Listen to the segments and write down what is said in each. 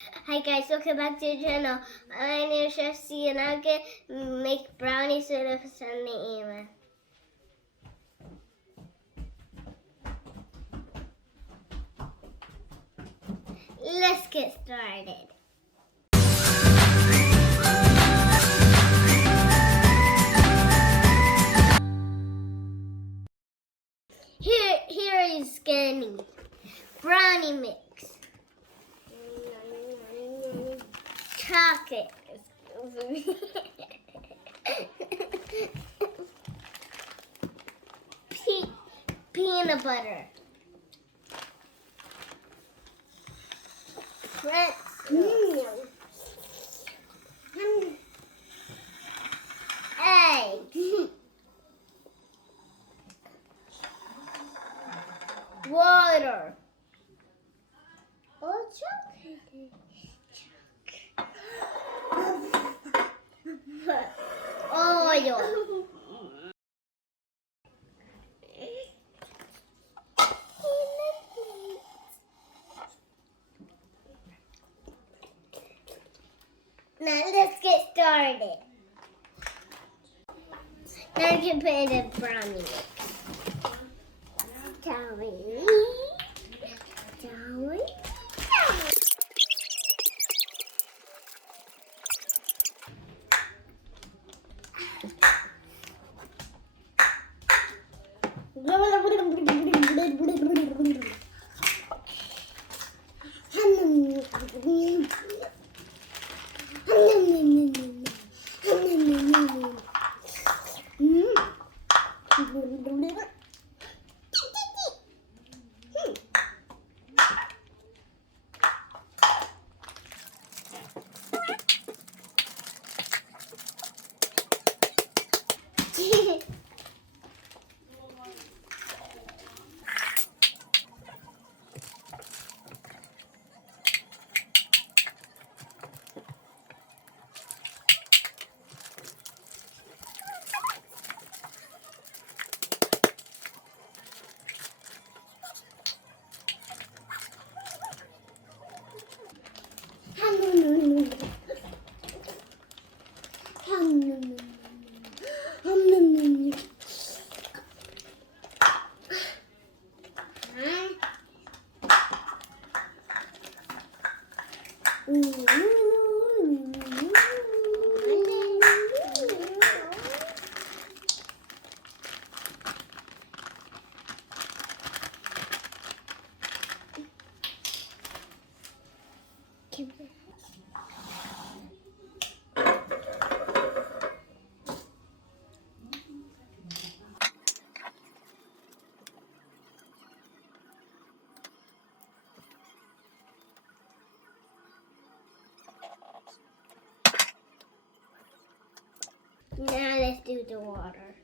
Hi guys, welcome back to the channel. My name is Chef C and I'm gonna make brownies with a Sunday Emma. Let's get started. Here is gonna need brownie mix, chocolate, peanut butter, pretzels, eggs, water, oil. Now let's get started. Now you can put in the brownie mix. Jelly. Now let's do the water.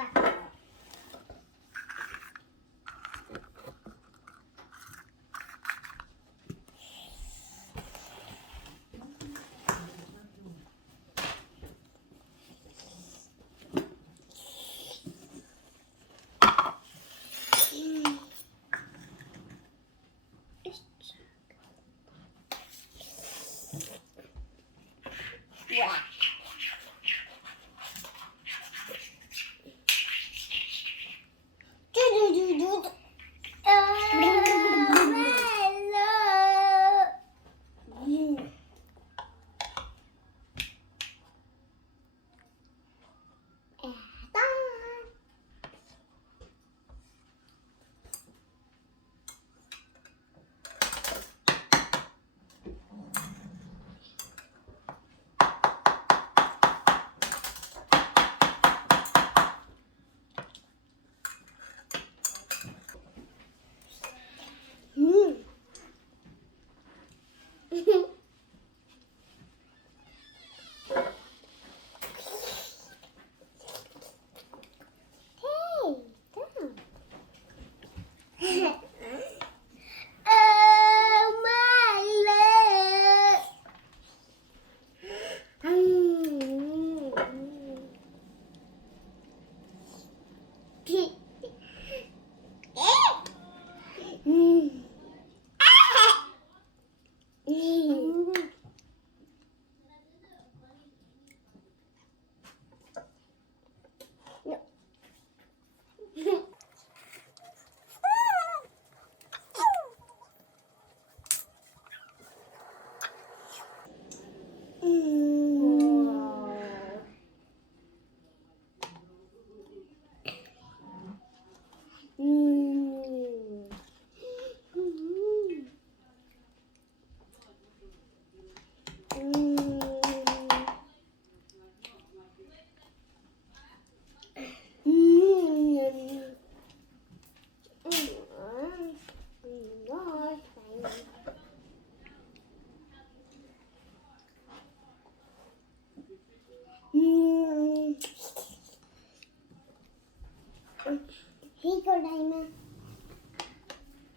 Bak. Wow. Here go Diamond. Diamond.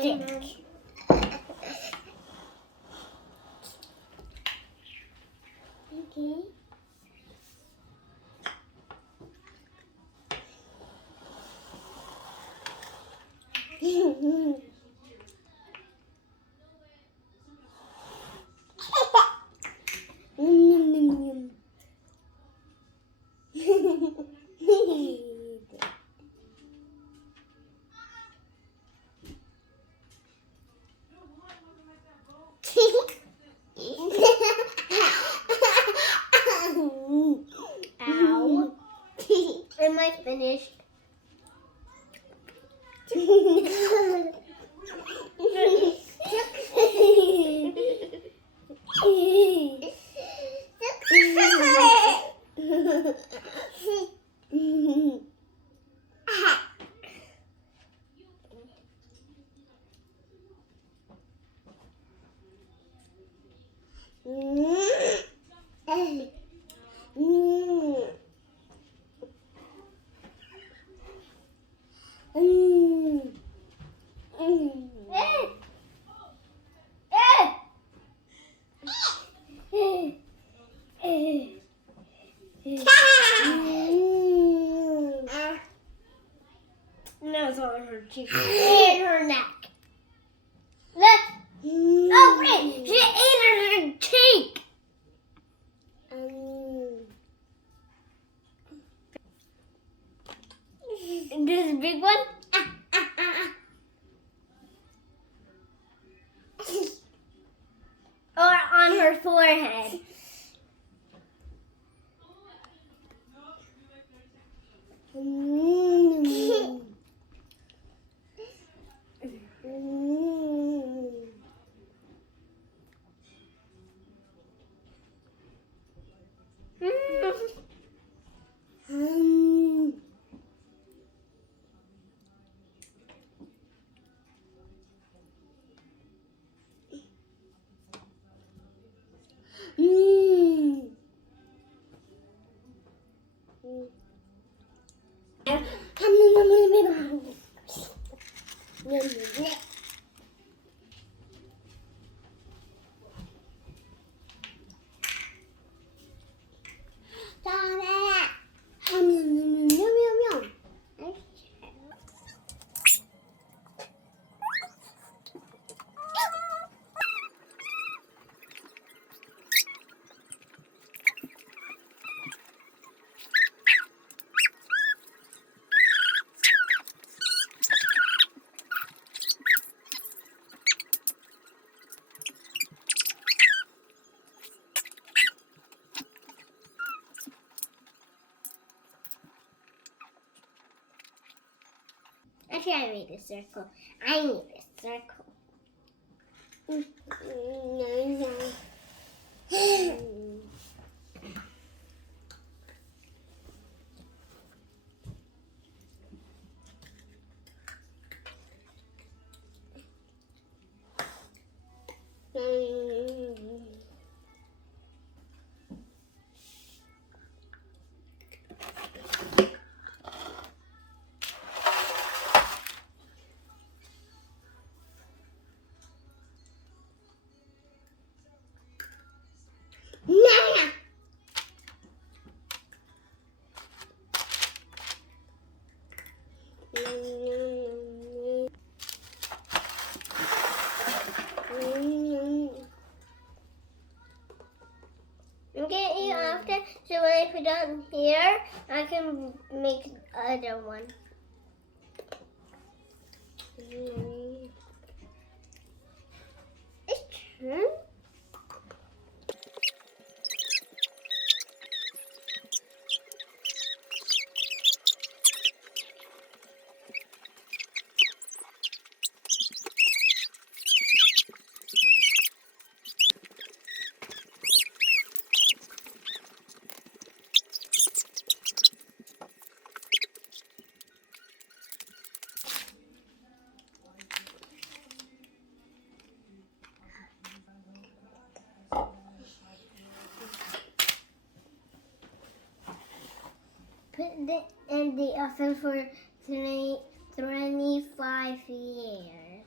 Stick. Okay. Ow. Am I finished? That's on her cheek and her neck. Look. Oh, wait. She ate her cheek. This big one. Or on her forehead. Actually, I made a circle. I need a circle. I'm gonna eat after, so when I put it on here, I can make other one. It's true. Put it in the oven for 25 years.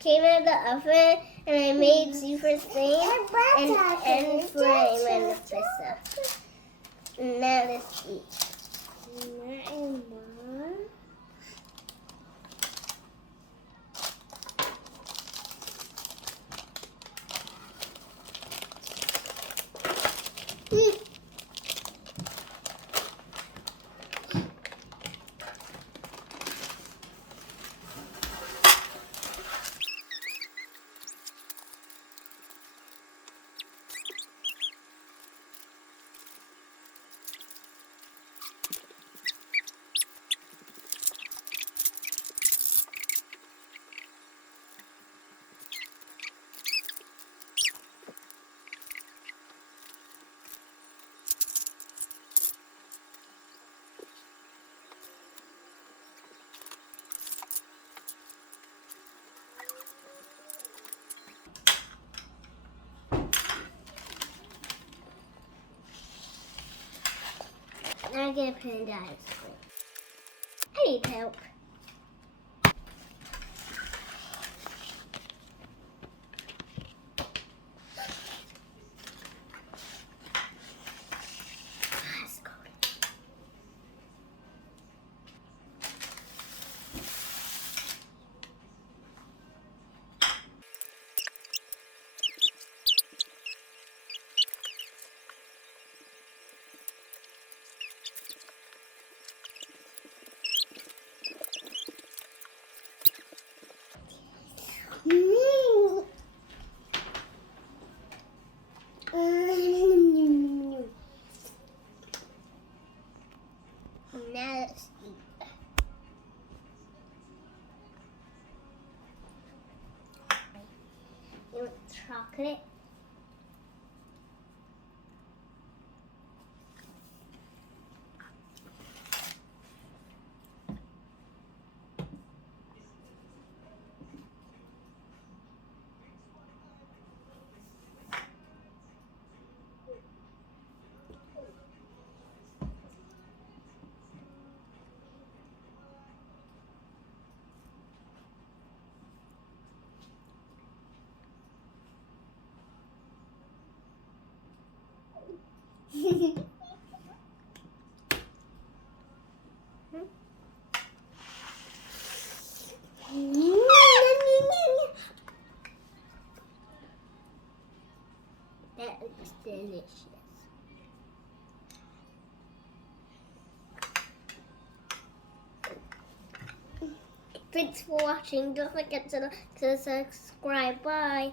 Came out of the oven and I made super thing and frame and the pizza. Now let's eat. Now I'm gonna put in the ice cream. I need help. Let's go. now let's eat. You want chocolate? That looks delicious. Thanks for watching. Don't forget to subscribe. Bye.